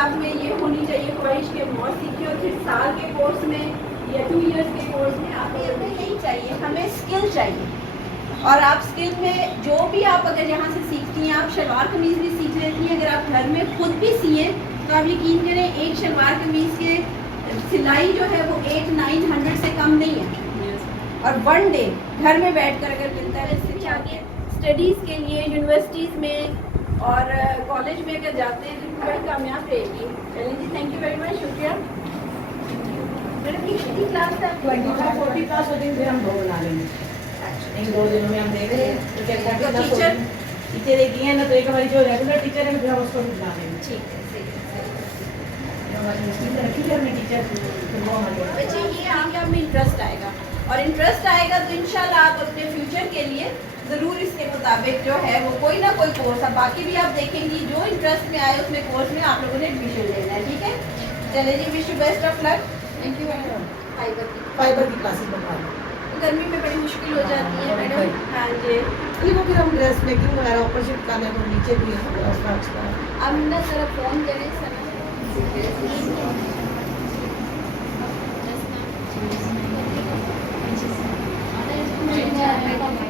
आप में ये होनी चाहिए ख्वाहिश के बहुत सीखी और फिर साल के कोर्स में या 2 इयर्स के कोर्स में हमें नहीं चाहिए, हमें स्किल चाहिए। और आप स्किल में जो भी आप अगर यहाँ से सीखती हैं, आप शलवार कमीज़ भी सीख लेती हैं। अगर आप घर में खुद भी सिएं तो आप यकीन करें एक शलवार कमीज़ के सिलाई जो है वो 800-900 से कम नहीं है। और वन डे घर में बैठकर अगर मिलता है, इससे आगे स्टडीज़ के लिए यूनिवर्सिटीज़ में और कॉलेज में अगर जाते हैं तो बड़ी कामयाब रहेगी। चलिए जी, थैंक यू वेरी मच, शुक्रिया। मैडम कितनी क्लास था? 40 क्लास होती है, फिर हम 2 बना लेंगे। इन 2 दिनों में हम देख रहे हैं टीचर एक ही है ना, तो एक हमारी जो रेगुलर टीचर है फिर हम उसको भी बना लेंगे। ठीक है, टीचर बच्चे ये आगे आप में इंटरेस्ट आएगा और इंटरेस्ट आएगा तो इंशाल्लाह आप अपने फ्यूचर के लिए ज़रूर इसके मुताबिक जो है वो कोई ना कोई कोर्स, अब बाकी भी आप देखेंगी जो इंटरेस्ट में आए उसमें कोर्स में आप लोगों ने एडमिशन लेना है। ठीक है, चले जी, wish you best of luck. Thank you madam. Fiber की क्लासेस बनवा लेंगे। गर्मी में बड़ी मुश्किल हो जाती है मैडम। हाँ जी, ये वो फिर हम ड्रेस मेकिंग वगैरह ऊपर शिफ्ट करना है तो नीचे भी है एक्स्ट्रा। अब ना ज़रा फ़ोन करें सर। Yes, ma'am.